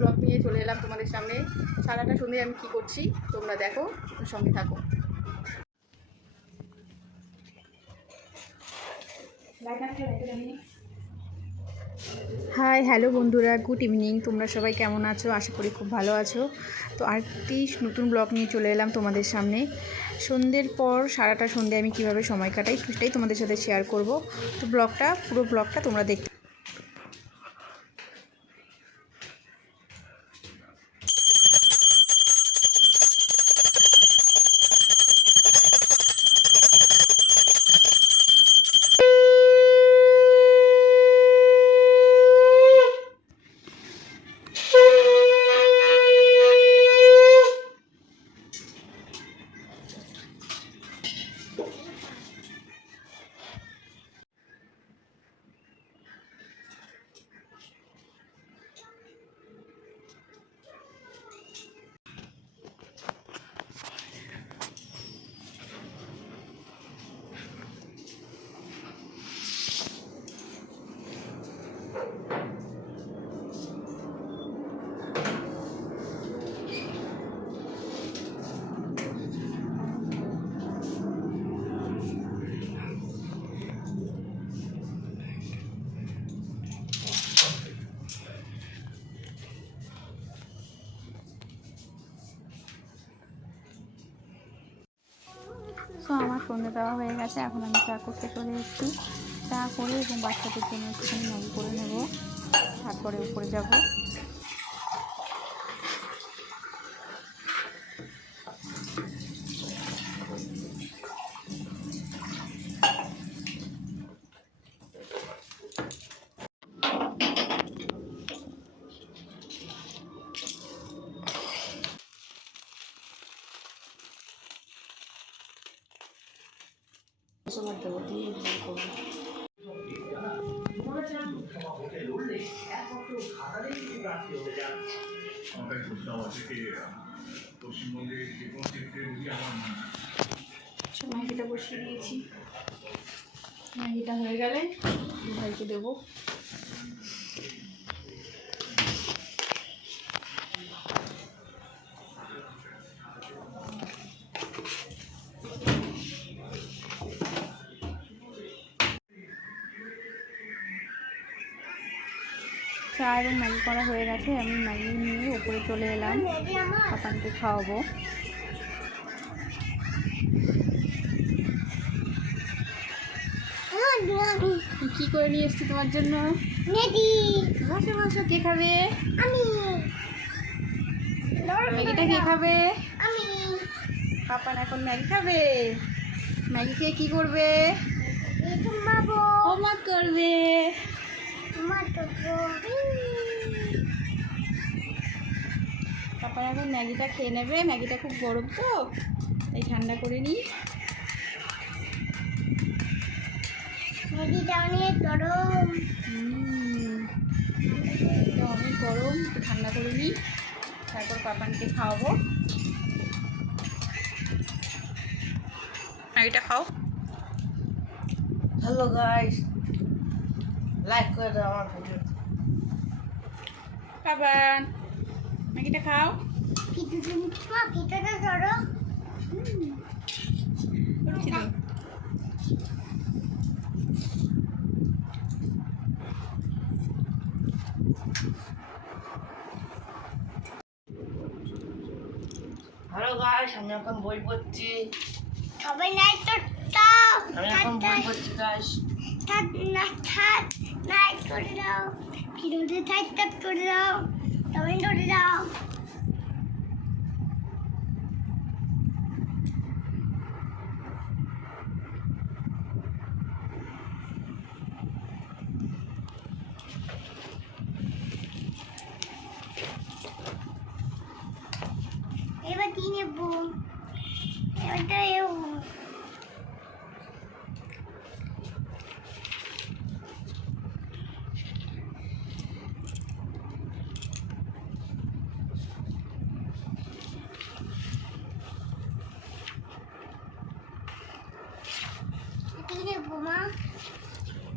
Blog নিয়ে চলে এলাম তোমাদের সামনে। সারাটা সন্ধ্যে আমি কী করছি তোমরা দেখো, সঙ্গে থাকো। হাই হ্যালো বন্ধুরা, গুড ইভিনিং। তোমরা সবাই কেমন আছো? আশা করি খুব ভালো আছো। তো আরেকটি নতুন ব্লগ নিয়ে চলে এলাম তোমাদের সামনে। সন্ধ্যের পর সারাটা সন্ধ্যে আমি কিভাবে সময় কাটাই সেটাই তোমাদের সাথে শেয়ার করব। তো পুরো ব্লগটা তোমরা দেখতে। তো আমার সন্ধ্যে দেওয়া হয়ে গেছে, এখন আমি চা করতে চলে এসেছি। চা করে এবং বাচ্চাদের জন্য একটুখানি ম্যাগি করে নেব, তারপরে উপরে যাব। ম্যাগিটা বসিয়ে দিয়েছি, ম্যাগিটা হয়ে গেলে ভাইকে দেবো। চা এবং ম্যাগি করা হয়ে গেছে, আমি ম্যাগি নিয়ে উপরে চলে এলাম, পাপানকে খাওয়াবো। কি করে নিয়ে এসছি তোমার জন্য? বসে বসে, কে খাবে? আমি। ম্যাগিটা কে খাবে? আমি। পাপান এখন ম্যাগি খাবে। ম্যাগি খেয়ে কি করবে? হোমওয়ার্ক করবে। পাপা এখন ম্যাগিটা খেয়ে নেবে। ম্যাগিটা খুব গরম তো, তাই ঠান্ডা করে নিই। ম্যাগিটা অনেক গরম, অনেক গরম, ঠান্ডা করে নিই, তারপর পাপানকে খাওয়াবো। ম্যাগিটা খাও। হ্যালো গাইস, লাইক করে দাও আমার ভিডিও। পাপান ম্যাগিটা খাও। হ্যালো গাইস, আমি এখন বই পড়ছি। সবাই লাইট তো দাও। আমি এখন বই পড়ছি গাইস। লাইট করে দাও, ভিডিওতে টাইপ করে দাও, কমেন্ট করে দাও। এবার কি নেব? এটা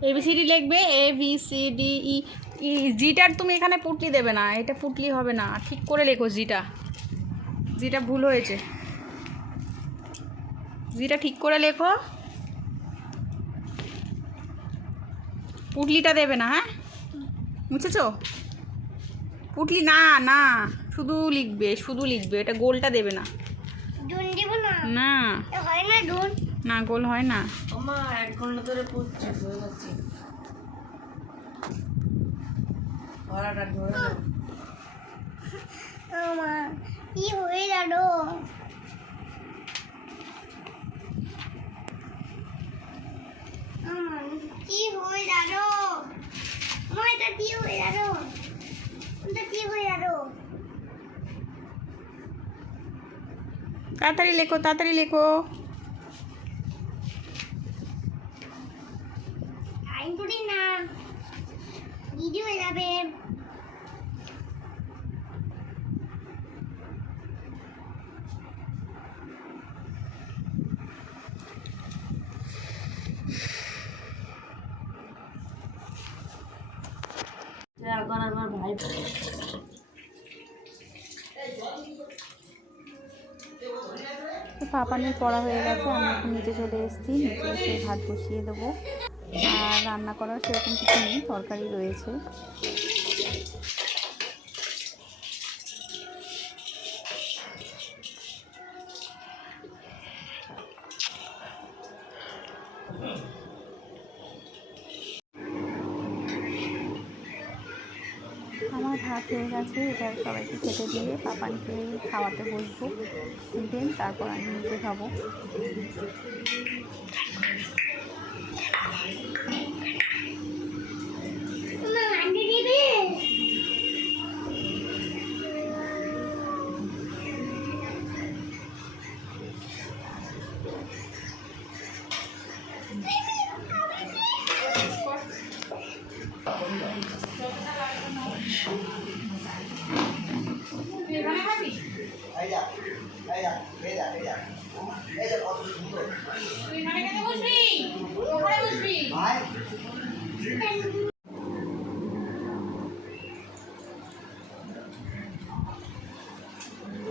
ABCD লিখবে, ABCDE জিটার তুমি এখানে পুটলি দেবে না, এটা পুটলি হবে না, ঠিক করে লেখো জিটা, জিটা ভুল হয়েছে, জিটা ঠিক করে লেখো, পুটলিটা দেবে না, হ্যাঁ বুঝেছো? পুটলি না না, শুধু লিখবে, শুধু লিখবে, এটা গোলটা দেবে না। দুন দিব না, না এ হয় না দুন। না, গোল হয় না। আমা 1 ঘন্টা ধরে পড়ছি, হয়ে যাচ্ছে। পড়াটা ধরে নাও। আমার কি হয়ে গেল? আমার কি হয়ে গেল? আমার এটা কি হয়ে গেল? এটা কি হয়ে গেল? তাড়াতাড়ি লেখো, তাড়াতাড়ি লেখো। টাইম করি না, ভিডিও হয়ে যাবে। এখন আমার ভাই তো পাপানের পড়া হয়ে গেছে, আমি এখন নিচে চলে এসেছি, নিচে এসে ভাত বসিয়ে দেবো। আর রান্না করার সেরকম কিছু নেই, তরকারি রয়েছে। আমার ভাত হয়ে গেছে, এটা সবাইকে খেতে দিয়ে পাপানকে খাওয়াতে বসবো, দেন তারপর আমি নিজে খাবো। তোমার আন্টি দিবে?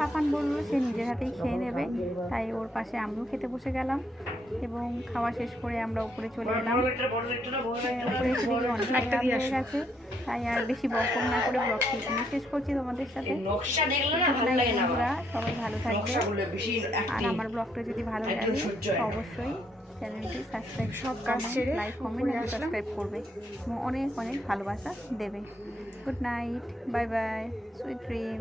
পাপান বললো সে নিজের হাতেই খেয়ে নেবে, তাই ওর পাশে আমিও খেতে বসে গেলাম এবং খাওয়া শেষ করে আমরা উপরে চলে এলাম। উপরে এসে দেখি অনেক রাত হয়ে গেছে, তাই আর বেশি বকবক না করে ব্লগটি এখানে শেষ করছি তোমাদের সাথে। নকশা দেখলে না Good ভালো night লাগে না, বন্ধুরা, সবাই ভালো থাকবে। নকশাগুলো বেশি আর আমার ব্লগটা যদি ভালো লাগে তো অবশ্যই চ্যানেলটি সাবস্ক্রাইব, সব কাজ সেরে লাইক কমেন্ট আর সাবস্ক্রাইব করবে এবং অনেক অনেক ভালোবাসা দেবে। Good night, bye bye, sweet dream.